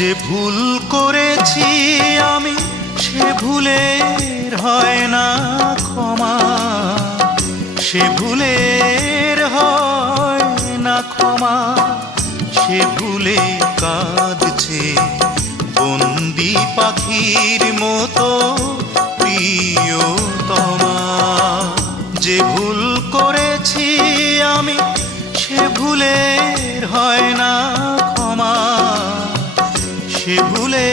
যে ভুল করেছি আমি সে ভুলের হয় না ক্ষমা, সে ভুলের হয় না ক্ষমা। সে ভুলে কাঁদছে বন্দি পাখির মতো প্রিয়তমা। যে ভুল করেছি আমি সে ভুলের হয় না ক্ষমা, সে ভুলে